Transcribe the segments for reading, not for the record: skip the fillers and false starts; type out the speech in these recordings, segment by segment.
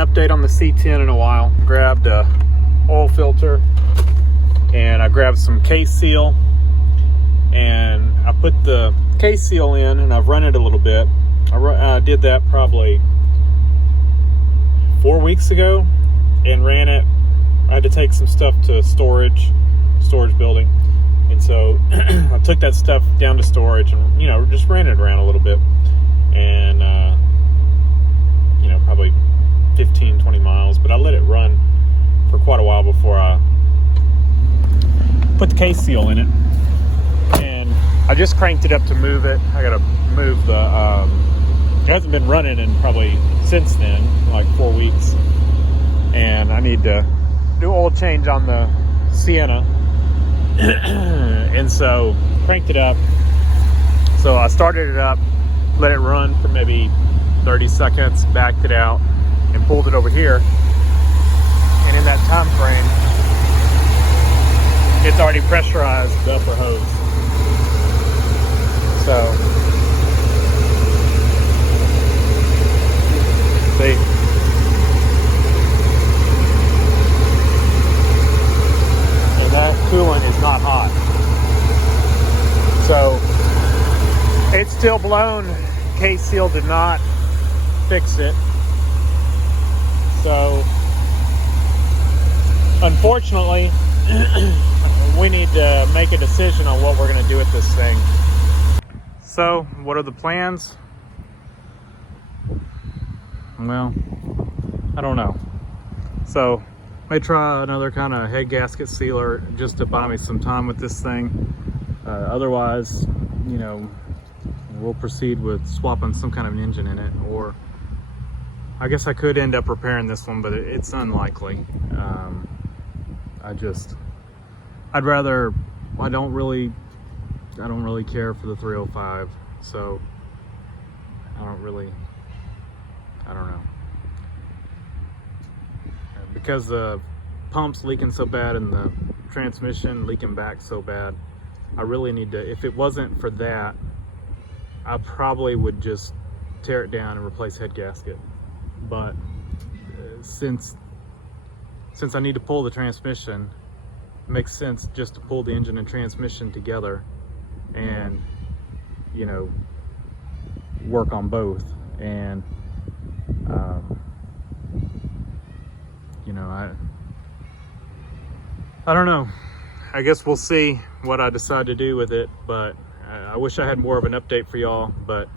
update on the C10 in a while. Grabbed a oil filter and I grabbed some case seal and I put the case seal in and I've run it a little bit. I did that probably 4 weeks ago and ran it. I had to take some stuff to storage building, and so I took that stuff down to storage and just ran it around a little bit, and probably 15-20 miles, but I let it run for quite a while before I put the case seal in it. And I just cranked it up to move it. I gotta move the it hasn't been running in probably since then, like 4 weeks, and I need to do oil change on the Sienna. And so cranked it up. So I started it up, let it run for maybe 30 seconds, backed it out and pulled it over here, and in that time frame it's already pressurized the upper hose. So see, and that coolant is not hot, so it's still blown. Case seal did not fix it, so unfortunately we need to make a decision on what we're going to do with this thing. So what are the plans? Well, I don't know. So may try another kind of head gasket sealer just to buy me some time with this thing. Otherwise, we'll proceed with swapping some kind of an engine in it, or I guess I could end up repairing this one, but it's unlikely. I don't really care for the 305, so I don't know. Because the pump's leaking so bad and the transmission leaking back so bad, I really need to, if it wasn't for that, I probably would just tear it down and replace head gasket. But since I need to pull the transmission, it makes sense just to pull the engine and transmission together and work on both. And I don't know. I guess we'll see what I decide to do with it, but I wish I had more of an update for y'all, but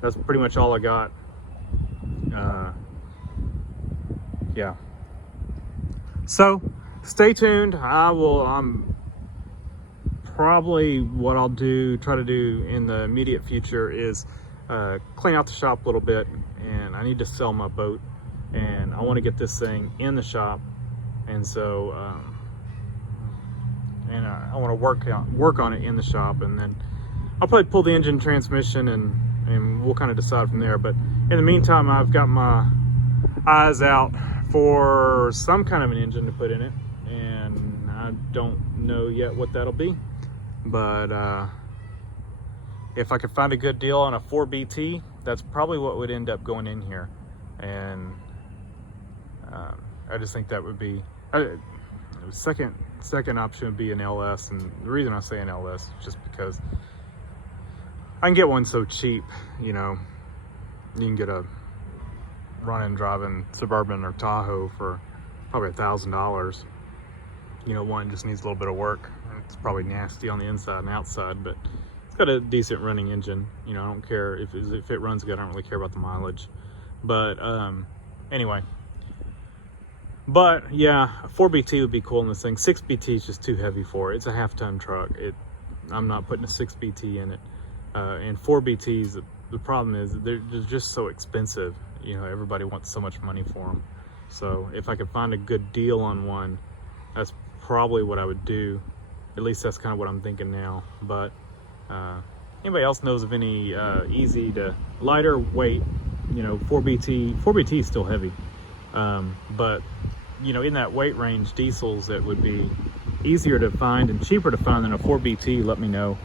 that's pretty much all I got. Yeah. So stay tuned. Probably what I'll try to do in the immediate future is clean out the shop a little bit, and I need to sell my boat, and I want to get this thing in the shop, and so I want to work on it in the shop, and then I'll probably pull the engine, transmission, and we'll kind of decide from there. But in the meantime, I've got my eyes out for some kind of an engine to put in it, and I don't know yet what that'll be, but if I could find a good deal on a 4BT, that's probably what would end up going in here. And I just think that would be second option would be an LS, and the reason I say an LS is just because I can get one so cheap. You can get a running driving Suburban or Tahoe for probably $1,000. One just needs a little bit of work. It's probably nasty on the inside and outside, but it's got a decent running engine. I don't care if it runs good. I don't really care about the mileage. But anyway. But yeah, a 4BT would be cool in this thing. 6BT is just too heavy for it. It's a half-ton truck. I'm not putting a 6BT in it. And 4BTs, the problem is they're just so expensive. Everybody wants so much money for them. So if I could find a good deal on one, that's probably what I would do. At least that's kind of what I'm thinking now. But anybody else knows of any easy to lighter weight, 4BT is still heavy, but in that weight range, diesels that would be easier to find and cheaper to find than a 4BT, let me know.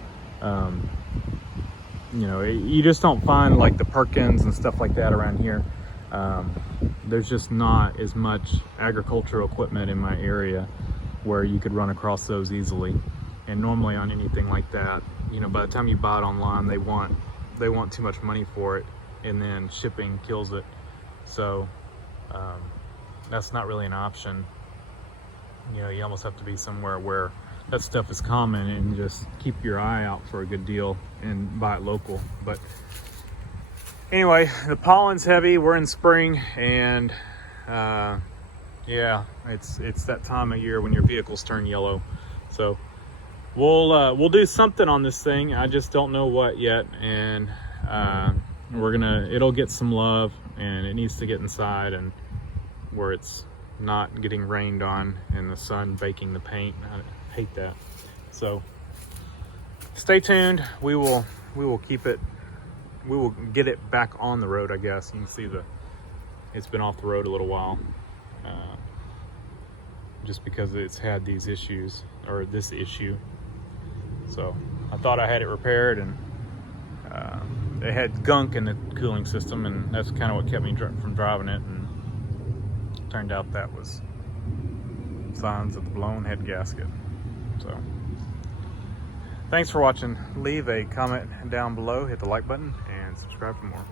You just don't find like the Perkins and stuff like that around here. There's just not as much agricultural equipment in my area where you could run across those easily. And normally on anything like that, you know, by the time you buy it online, they want too much money for it, and then shipping kills it. So that's not really an option. You know, you almost have to be somewhere where that stuff is common, and just keep your eye out for a good deal and buy it local. But anyway, the pollen's heavy. We're in spring, and yeah, it's that time of year when your vehicles turn yellow. So we'll do something on this thing. I just don't know what yet, and it'll get some love, and it needs to get inside and where it's not getting rained on and the sun baking the paint. I hate that. So stay tuned. We will keep it. We will get it back on the road, I guess. You can see it's been off the road a little while, just because it's had these issues, or this issue. So I thought I had it repaired, and it had gunk in the cooling system, and that's kind of what kept me from driving it. And turned out that was signs of the blown head gasket. So thanks for watching. Leave a comment down below, hit the like button, and subscribe for more.